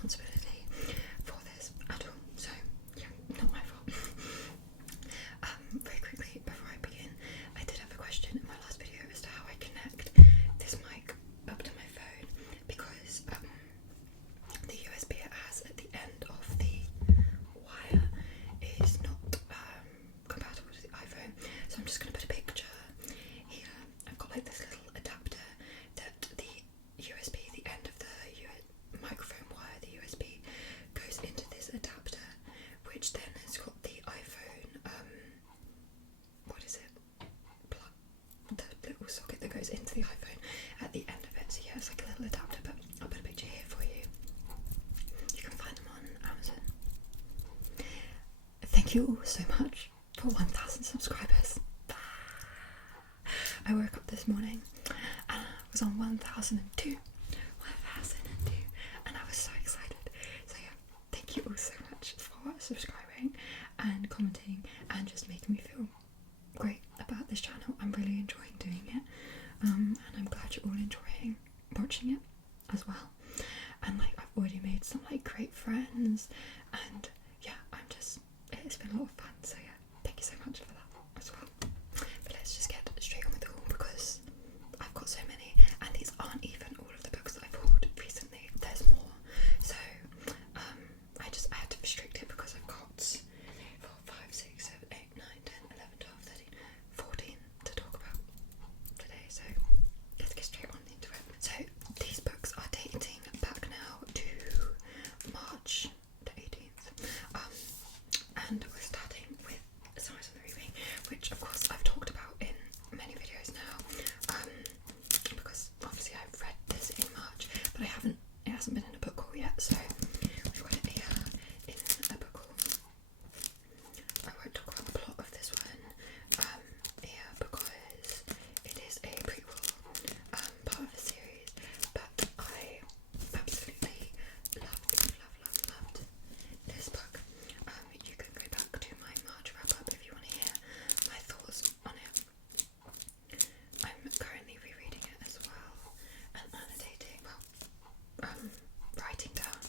responsibility for this at all. So yeah, not my fault. Very quickly before I begin, I did have a question in my last video as to how I connect this mic up to my phone, because the USB it has at the end of the wire is not compatible to the iPhone. So I'm just going to put a picture here. I've got like this little adapter that the USB, the end of the microphone wire, the USB goes into this adapter, which then has got the iPhone, what is it? Plug, the little socket that goes into the iPhone at the end of it. So yeah, it's like a little adapter, but I'll put a picture here for you. You can find them on Amazon. Thank you all so much for 1,000 subscribers. I woke up this morning and I was on 1,002, and I was so excited. So yeah, thank you all so much for subscribing and commenting and just making me feel great about this channel. I'm really enjoying doing it, and I'm glad you're all enjoying watching it as well. And like, I've already made some like great friends, and yeah, it's been a lot of fun. So yeah, thank you so much for that as well. But let's just get straight on with it all, because I've got so many, and these aren't even all of the books that I've hauled recently. There's more. So I had to restrict it because I've got 3, 4, 5, 6, 7, 8, 9, 10, 11, 12, 13, 14 to talk about today. So let's get straight on into it. So these books are dating back now to March the 18th. And we're starting with Summaries on the Reaping, which of course I've talked about in many videos now, because obviously I've read this in March, but it hasn't been in a book haul yet, so we've got it here in a book haul. I won't talk about the plot of this one here, because it is a prequel, part of a series, but I absolutely loved this book. You can go back to my March wrap up if you want to hear my thoughts on it. I'm currently rereading it as well and annotating, writing down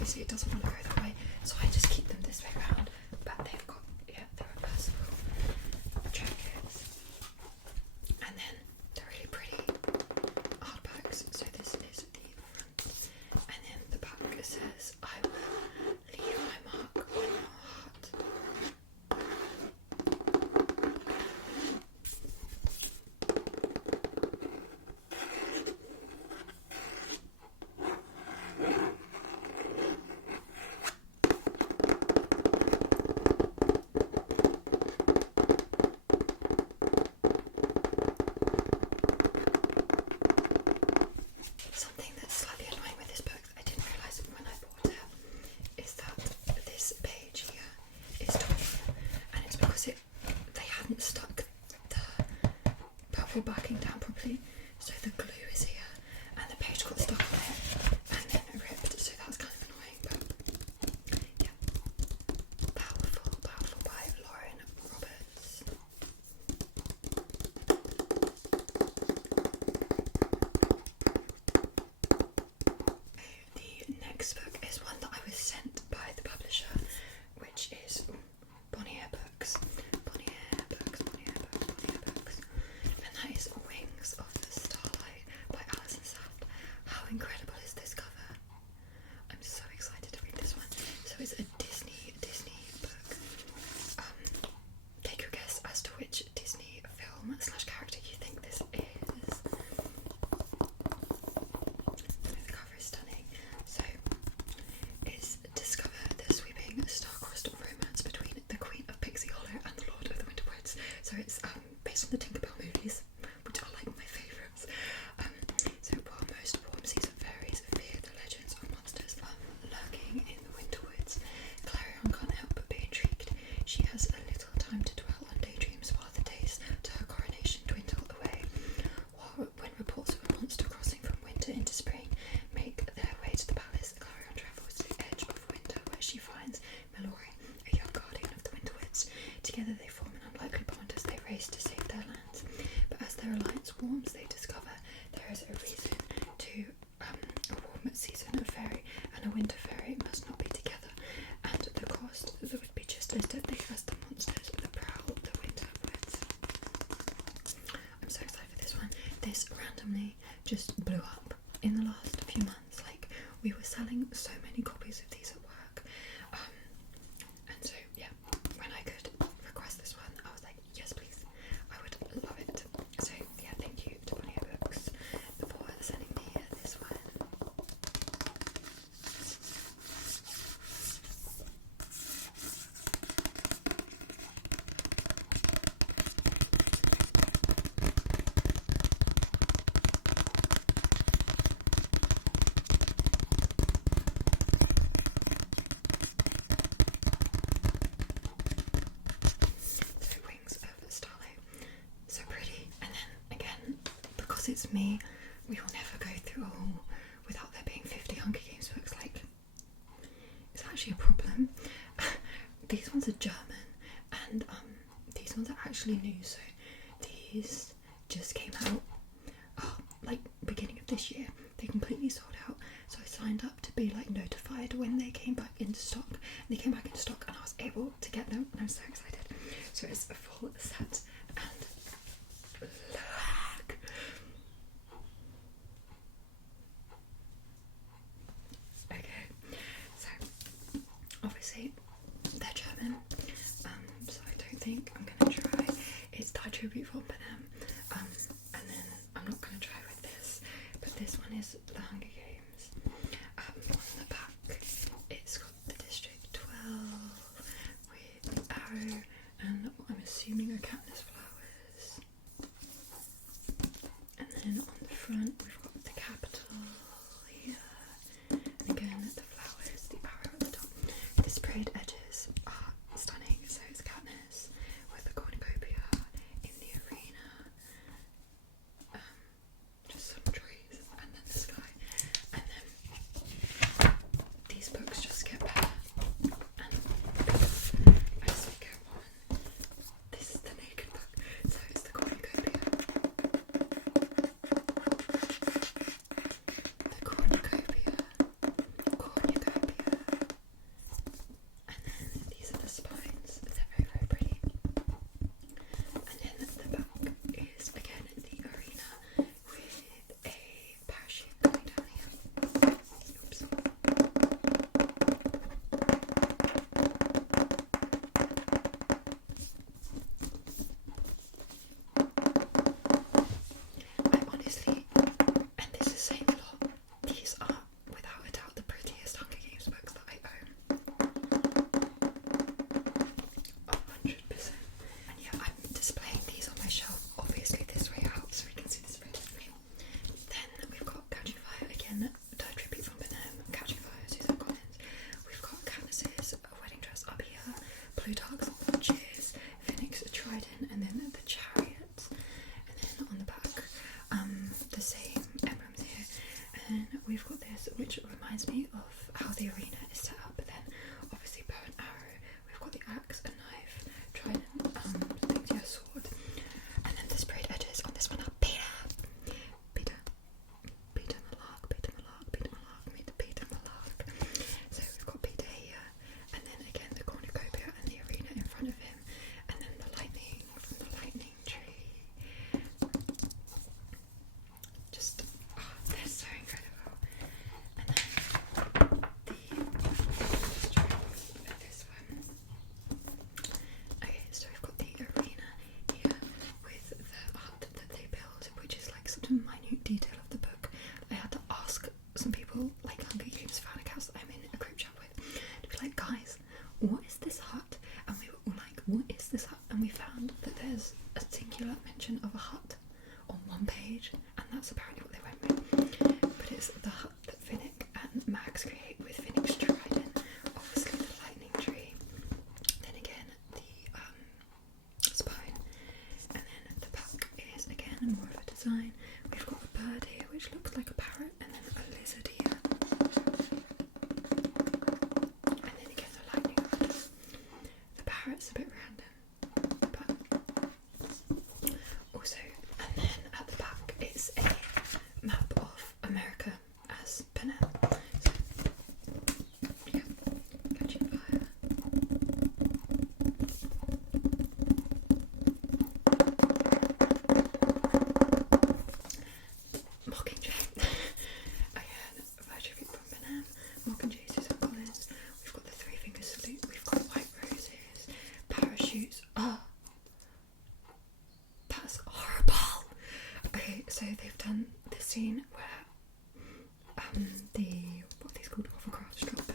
obviously it doesn't want to go that way, so I just keep them this way round. But they've got, yeah, the reversible jackets, and then the really pretty hardbacks. So this is the front, and then the back says, "I will leave my mark on your heart." Something that's slightly annoying with this book that I didn't realise when I bought it is that this page here is torn, and it's because they hadn't stuck the purple backing down properly, so the glue is here and the page got stuck on it and then it ripped, so that's kind of annoying. But yeah, Powerful by Lauren Roberts. The next book is one that I was sent by the publisher, which is Bonnier Books. And that is Wings of the Starlight by Alison Saft. How incredible is this cover? I'm so excited to read this one. So it's a Disney book. Take your guess as to which Disney film / character you think this is. The cover is stunning. So it's discover the sweeping star-crossed romance between the Queen of Pixie Hollow and the Lord of the Winterwoods. So it's based on the Tinkerbell movies, which are like my favourites. So while most warm season fairies fear the legends of monsters lurking in the Winterwoods, Clarion can't help but be intrigued. She has a little time to dwell on daydreams while the days to her coronation dwindle away. When reports of a monster crossing from winter into spring make their way to the palace, Clarion travels to the edge of winter where she finds Mallory, a young guardian of the Winterwoods. Together they form an unlikely bond as they race to save their lands. But as their alliance warms, they discover there is a reason to a warm season of fairy and a winter fairy must not be together, and the cost that would be just as deadly as the monsters that prowl the Winterwoods. I'm so excited for this one. This randomly just blew up in the last few months. Like, we were selling so many copies of these at work, and so yeah, when I could request this one, I was like, yes please, I would love it. So yeah, thank you to Bonnier Books for sending me this one. So Wings of Starlight, so pretty. And then again, because it's me, we will never go through a haul without there being 50 Hunger Games books. Like, it's actually a problem. These ones are German, and these ones are actually new. So these just came out like beginning of this year. They completely sold out, so I signed up to be like notified when they came back into stock. And they came back into stock and I was able to get them, and I'm so excited. So it's a full set, and look, okay, so obviously they're German, so I don't think I'm gonna try. It's Die Tribute von Panem, and then I'm not gonna try with this, but this one is the Hunger Games. On the back, it's got the District 12 with the arrow and what I'm assuming are Katniss flowers. And then on the front, we've got the capital here, and again the flowers, the arrow at the top. The sprayed edges are stunning. So it's Katniss with the cornucopia in the arena, just some trees, and then the sky. And then these books just get better and better as we go on. This is the naked we've got this, which reminds me of how the arena is set up. But then, obviously, bow and arrow. We've got the axe, a knife, trident, sword, and then the sprayed edges on this one are Peter Malark, Peter Malark. So we've got Peter here, and then again the cornucopia and the arena in front of him, and then the lightning from the lightning tree. Just, they're so incredible. And then this one. Okay, so we've got the arena here with the hut that they build, which is like such a minute detail of the book. I had to ask some people, like Hunger Games fan accounts that I'm in a group chat with, to be like, guys, what is this hut? And we were all like, what is this hut? And we found that there's a singular mention of a hut on one page, and that's apparently what they went with. But it's the hut that Finnick and Max create with Finnick's trident, obviously the lightning tree, then again the spine, and then the back is again more of a design. We've got a bird here which looks like a parrot, and then a lizard here, and then again the lightning rod. The parrot's a bit random, but also, and then at the back it's a map of America as Panem. So, yeah, catching fire. Mockingjay. Again, Virtue from Panem. Mockingjay, Susan Collins. We've got the Three Finger Salute. We've got White Roses. Parachutes. Oh, that's horrible. Okay, so they've done the scene where what are these called? Hovercrafts drop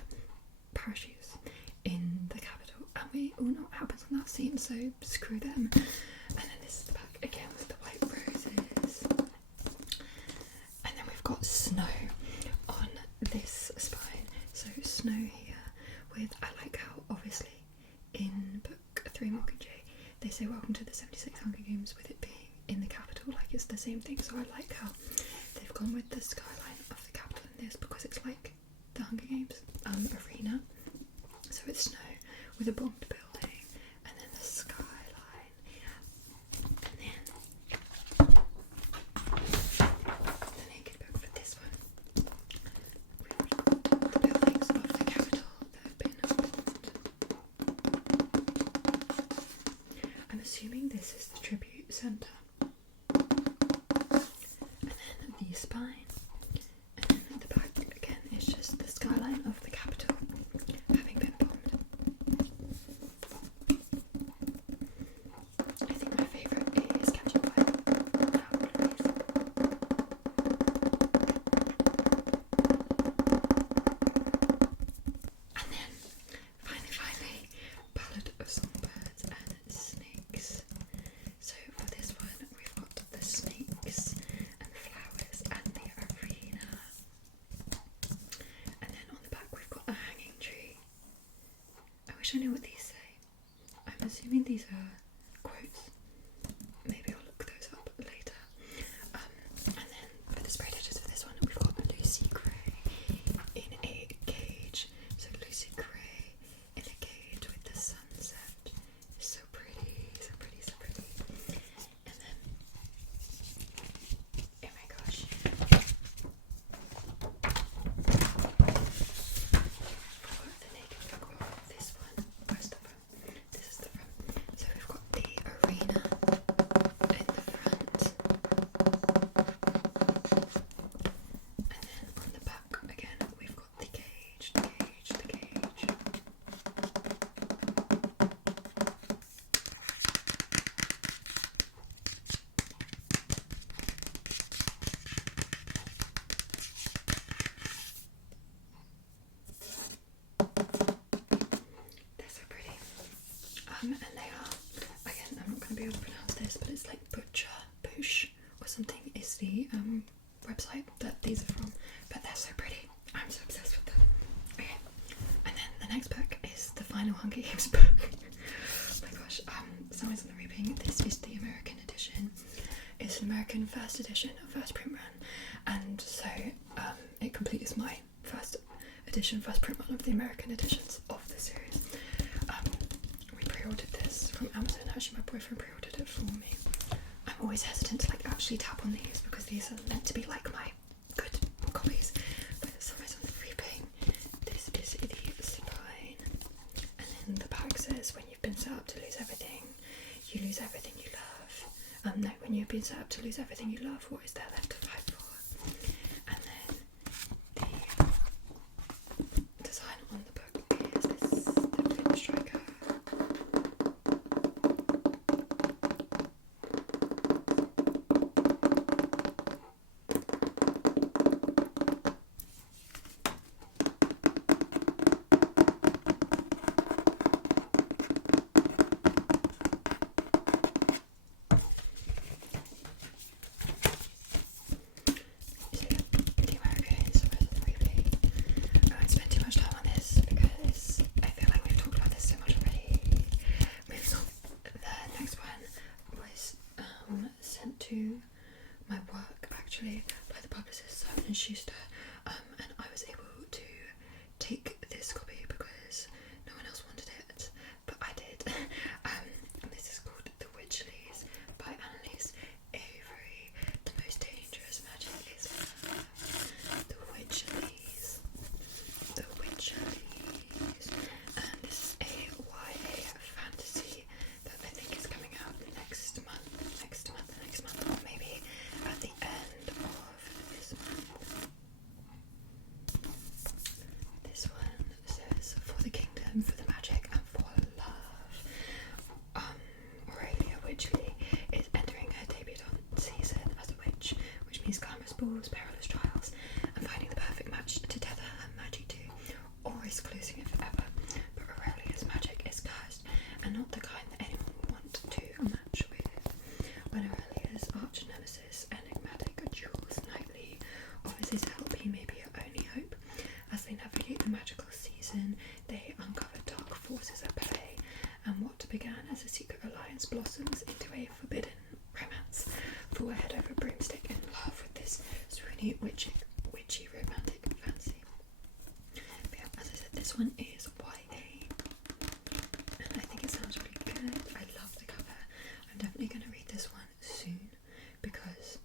parachutes in the Capitol, and we all know what happens in that scene, so screw them. And then this is the back again with the white roses, and then we've got snow on this spine. So snow here with, I like how obviously in book 3 Mockingjay they say welcome to the 76 Hunger Games with it being in the Capitol, like it's the same thing. So I like how they've gone with the skyline of the Capitol in this, because it's like the Hunger Games arena. So it's snow with a bombed building, and then the skyline here, and then the naked book for this one. We've got the buildings of the Capitol that have been bombed. I'm assuming this is the tribute centre. And then the spine, and then at the back again is just the skyline of the Capitol having been bombed. I think my favourite is Catching Fire. And then finally, Ballad of Songbirds and Snakes. So for this one we've got the snakes and flowers and the arena, and then on the back we've got a hanging tree. I wish I knew what these say. I'm assuming these are quotes. Maybe I'll look those up later. And then for the sprayed edges for this one we've got Lucy Gray in a cage. So Lucy Gray in a cage with the sunset. So pretty, so pretty, so pretty. And then, oh my gosh, forgot the naked book of this one. Where's the front? This is the front. So we've got the arena in the front, and then on the back again we've got the cage, the cage, the cage. They're so pretty. And they are, again, I'm not going to be able to pronounce this, but it's like Boosh or something is the website that these are from, but they're so pretty. I'm so obsessed with them. Okay, and then the next book is the final Hunger Games book. Oh my gosh, Sunrise on the Reaping. This is the American edition. It's an American first edition, first print run, and so it complete is my first print run of the American editions of the series. We pre-ordered this from Amazon. Actually, my boyfriend pre-ordered it for me. I'm always hesitant to like actually tap on these because these are meant to be like my good copies, but for some reason they're reaping. This is the spine, and then the back says, when you've been set up to lose everything, you lose everything you love. No, when you've been set up to lose everything you love, what is there left to fight for? And then the design on the book is this, the Flint Striker. To my work actually by the publicist Simon & Schuster, and I was able to take this copy because no one else wanted it, but I did. And this is called The Witchleys by Annalise Avery. The most dangerous magic is The Witchleys. The Witchleys. And this is a YA fantasy that I think is coming out next month, or maybe at the end of this month. This one says, for the kingdom, for the magic, and for love. Aurelia Witchley is entering her debutante season as a witch, which means glamorous balls, perilous trials, and finding the perfect match to tether her magic to, or risk losing it forever. But Aurelia's magic is cursed, and not the kind that anyone would want to match with. When Aurelia's arch nemesis, enigmatic Jules Knightley, offers his help, he may be her only hope. As they navigate the magical season, they uncover dark forces at play, and what began as a secret alliance blossoms into a forbidden romance. For we're head over broomstick in love with this swoony, witchy romantic fancy. But yeah, as I said, this one is YA, and I think it sounds really good. I love the cover. I'm definitely going to read this one soon because,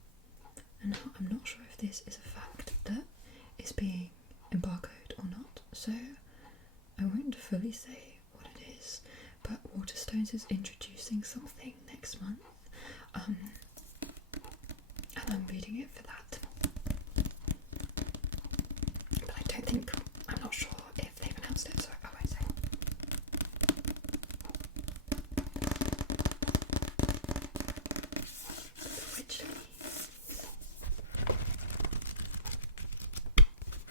and now I'm not sure if this is a fact that is being embargoed or not, so I won't fully say what it is, but Waterstones is introducing something next month, and I'm reading it for that. But I don't think, I'm not sure if they've announced it, so I won't say. The Witchleys.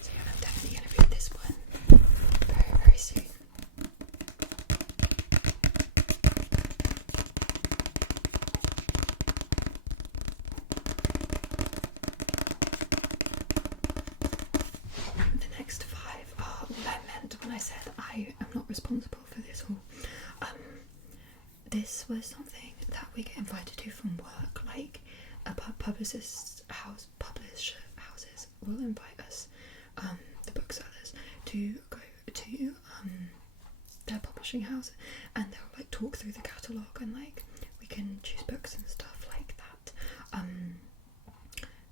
So yeah, I'm definitely going to read this one very, very soon. The next 5 are what I meant when I said I am not responsible for this all. This was something that we get invited to from work, like a publisher houses will invite us, the booksellers, to go to their publishing house, and they'll like talk through the catalogue, and like we can choose books and stuff like that,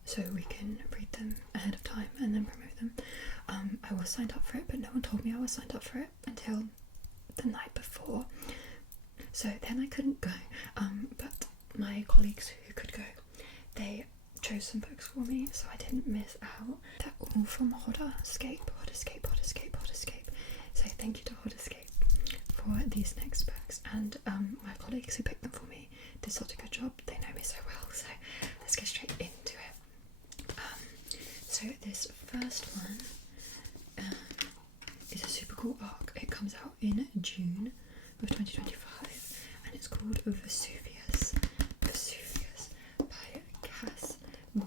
so we can read them ahead of time and then promote them. I was signed up for it, but no one told me I was signed up for it until the night before, so then I couldn't go, but my colleagues who could go, they chose some books for me, so I didn't miss out. They're all from Hodderscape. So thank you to Hodderscape for these next books, and my colleagues who picked them for me did such a good job. They know me so well, so let's get straight into it. So this first one is a super cool arc. It comes out in June of 2025, and it's called Vesuvius by Cass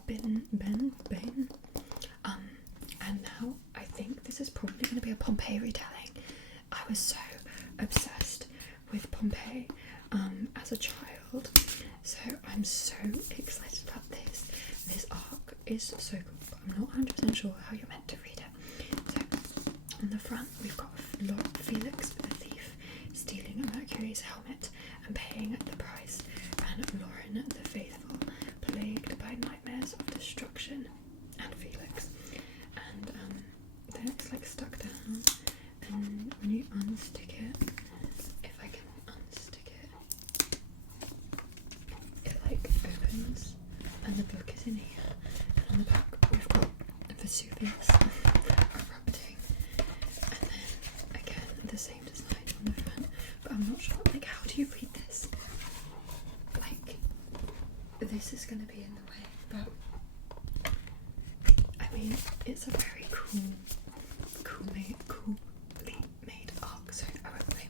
Bain. And now I think this is probably going to be a Pompeii retelling. I was so obsessed with Pompeii as a child, so I'm so excited about this. This arc is so cool, but I'm not 100% sure how you're meant to In the front, we've got Felix the thief stealing Mercury's helmet and paying the price, and Lauren the faithful, plagued by nightmares of destruction, and Felix. And then it's like stuck down, and when you unstick it, if I can unstick it, it like opens, and the book is in here, and on the back we've got Vesuvius erupting, and then again the same design on the front, but I'm not sure, like, how do you read this? Like, this is going to be in the way, but I mean, it's a very coolly made arc, so I won't play.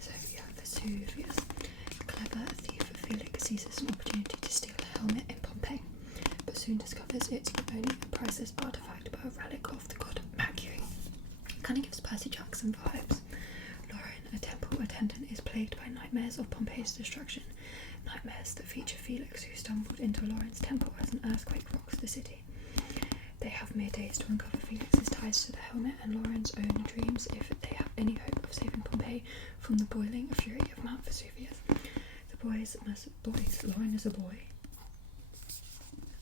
So yeah, Vesuvius. Clever thief Felix seizes an opportunity to steal a helmet in Pompeii, but soon discovers it's only a priceless artifact but a relic of the god Mercury. Kind of gives Percy Jackson vibes. Lauren, a temple attendant, is plagued by nightmares of Pompeii's destruction. Nightmares that feature Felix, who stumbled into Lauren's temple as an earthquake rocks the city. They have mere days to uncover Felix's ties to the helmet and Lauren's own dreams if they have any hope of saving Pompeii from the boiling fury of Mount Vesuvius. Lauren is a boy.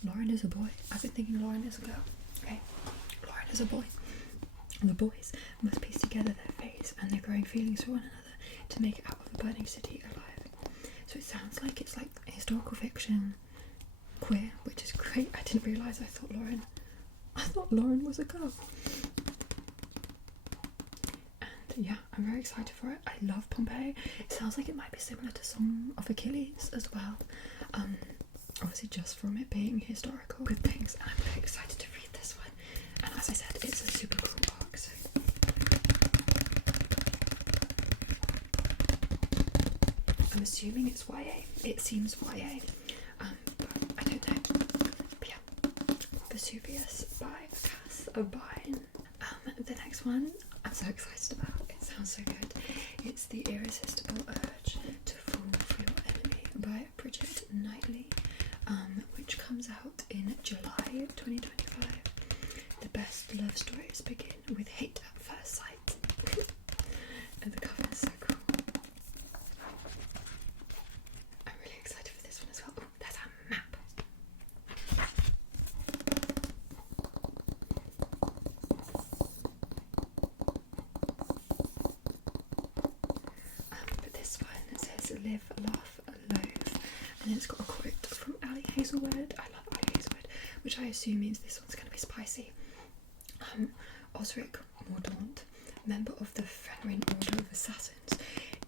Lauren is a boy. I've been thinking Lauren is a girl. Okay, Lauren is a boy. The boys must piece together their fates and their growing feelings for one another to make it out of the burning city alive. So it sounds like it's like historical fiction, queer, which is great. I didn't realise. I thought Lauren was a girl. And yeah, I'm very excited for it. I love Pompeii. It sounds like it might be similar to Song of Achilles as well. Obviously just from it being historical. Good things, and I'm very excited to read this one. And as I said, it's a super cool arc, so I'm assuming it's YA. It seems YA, but I don't know. But yeah, Vesuvius by Cass O'Brien. The next one I'm so excited about. It sounds so good. It's The Irresistible Urge to Fall for Your Enemy by Bridget Knightley, which comes out in July 2025. The best love stories begin with hate at first sight. And the cover is so cool. I'm really excited for this one as well. Oh, there's a map. But this one says live, laugh, loathe, and then it's got a quote from Ali Hazelwood. I love Ali Hazelwood, which I assume means this one's going to be spicy. Osric Mordaunt, member of the Fenrir Order of Assassins,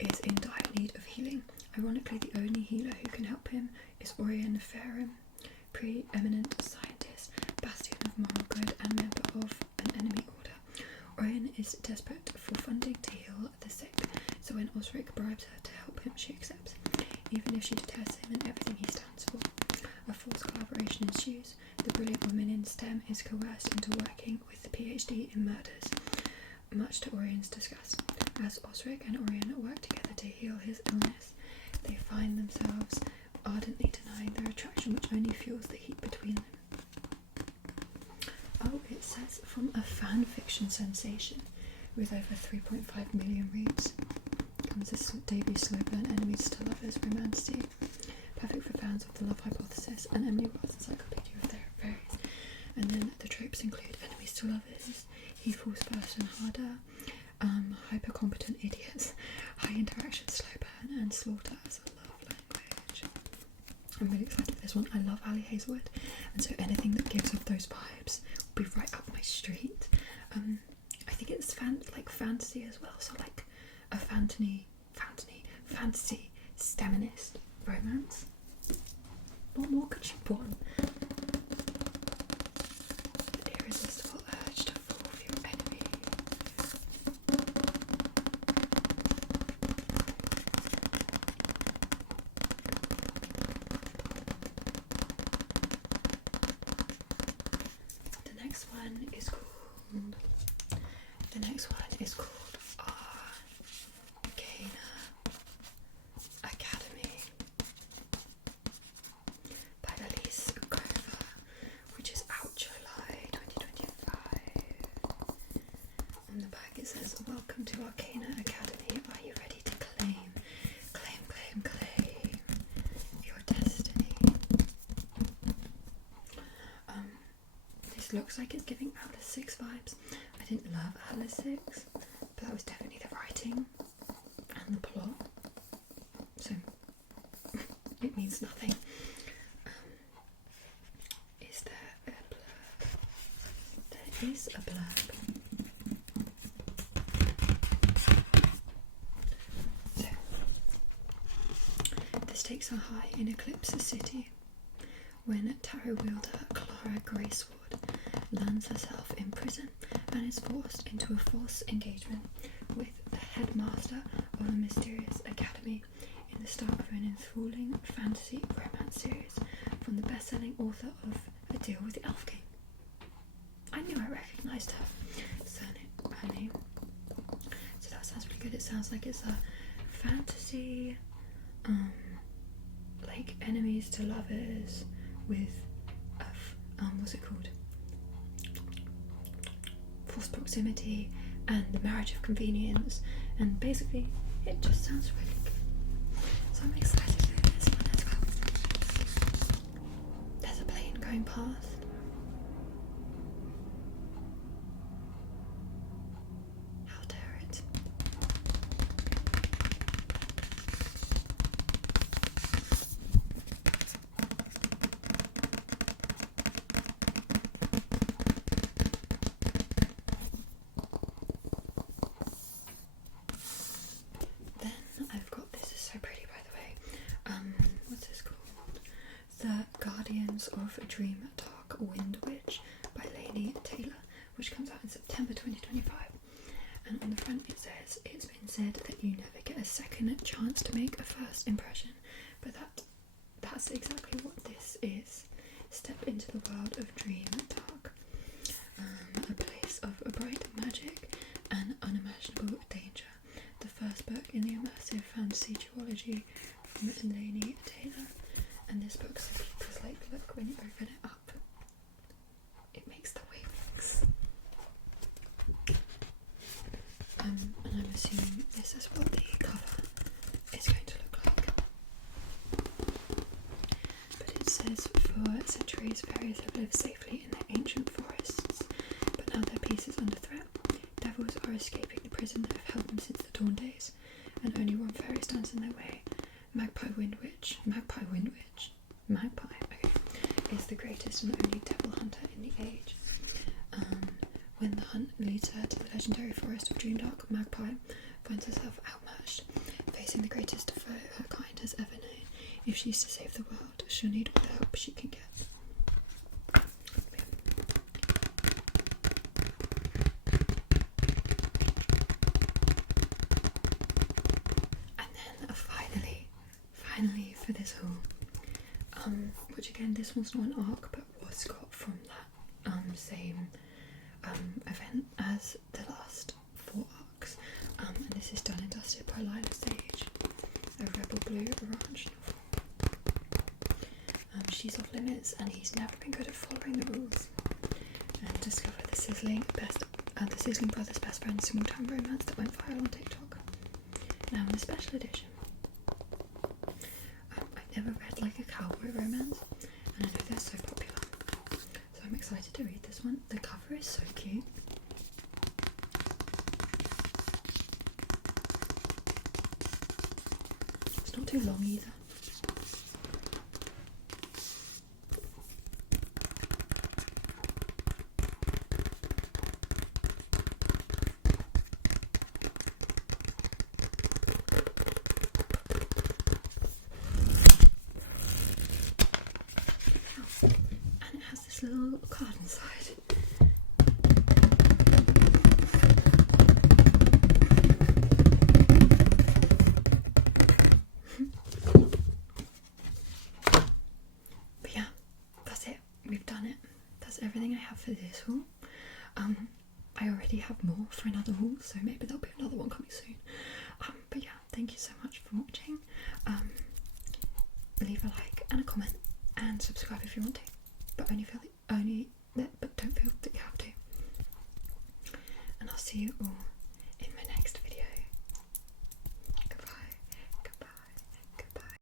is in dire need of healing. Ironically, the only healer who can help him is Orion Farum, pre-eminent scientist, bastion of moral good, and member of an enemy order. Orion is desperate for funding to heal the sick, so when Osric bribes her to help him, she accepts, even if she detests him and everything he stands for. A forced collaboration ensues. The brilliant woman in STEM is coerced into working with the PhD in murders, much to Orion's disgust. As Osric and Orion work together to heal his illness, they find themselves ardently denying their attraction, which only fuels the heat between them. Oh, it says from a fan fiction sensation with over 3.5 million reads comes this debut slow burn enemies to lovers romance. Perfect for fans of The Love Hypothesis and Emily Roth's Encyclopedia of Their Fairies. And then the tropes include enemies to lovers, he falls first and harder, hyper-competent idiots, high interaction slow burn, and slaughter as a love language. I'm really excited for this one. I love Ali Hazelwood, and so anything that gives off those vibes will be right up my street. I think it's fantasy as well, so like a fantasy STEMinist romance. What more could you want? The irresistible urge to fall for your enemy. The next one is called Arcana Academy by Elise Cohen. to Arcana Academy. Are you ready to claim your destiny? This looks like it's giving Atlas 6 vibes. I didn't love Atlas 6, but that was definitely the writing and the plot. So it means nothing. Is there a blurb? There is a blurb. So, the stakes are high in Eclipse City when tarot wielder Clara Graysword lands herself in prison and is forced into a false engagement with the headmaster of a mysterious academy in the start of an enthralling fantasy romance series from the best-selling author of A Deal with the Elf King. I knew I recognised her name. So that sounds pretty good. It sounds like it's a fantasy, like enemies to lovers with what's it called? Forced proximity and the marriage of convenience, and basically it just sounds really good. So I'm excited for this one as well. There's a plane going past. How dare it? Then I've got, this is so pretty by the way, what's this called? The Guardians of Dream Dark Wind Witch by Laini Taylor, which comes out in September 2025. And on the front it says, it's been said that you never get a second chance to make a first impression, but that's exactly what this is. Step into the world of Dream Dark, a place of bright magic and unimaginable danger. The first book in the immersive fantasy duology from Laini Taylor. And this book's so cute because, like, look, when you open it up, it makes the wings. And I'm assuming this is what the cover is going to look like. But it says, for centuries, fairies have lived safely in their ancient forests, but now their peace is under threat. Devils are escaping the prison that have held them since the dawn days, and only one fairy stands in their way. Magpie, okay, is the greatest and only devil hunter in the age. When the hunt leads her to the legendary forest of Dreamdark, Magpie finds herself outmatched, facing the greatest foe her kind has ever known. If she's to save the world, she'll need all the help she can get. And then finally for this haul, which again, this one's not an arc, but was got from that same event as the last 4 arcs. And this is Done and Dusted by Lila Sage, a Rebel Blue Orange novel. She's off limits and he's never been good at following the rules. And discover the Sizzling Brothers Best Friend simultane romance that went viral on TikTok. Now in the special edition, I've never read like a cowboy romance, and I know they're so popular, so I'm excited to read this one. The cover is so cute. It's not too long either. And it has this little card inside. But yeah, that's it. We've done it. That's everything I have for this haul. I already have more for another haul, so maybe there'll be another one coming soon. But yeah, thank you so much for watching. Leave a like and a comment and subscribe if you want to, but don't feel that you have to. And I'll see you all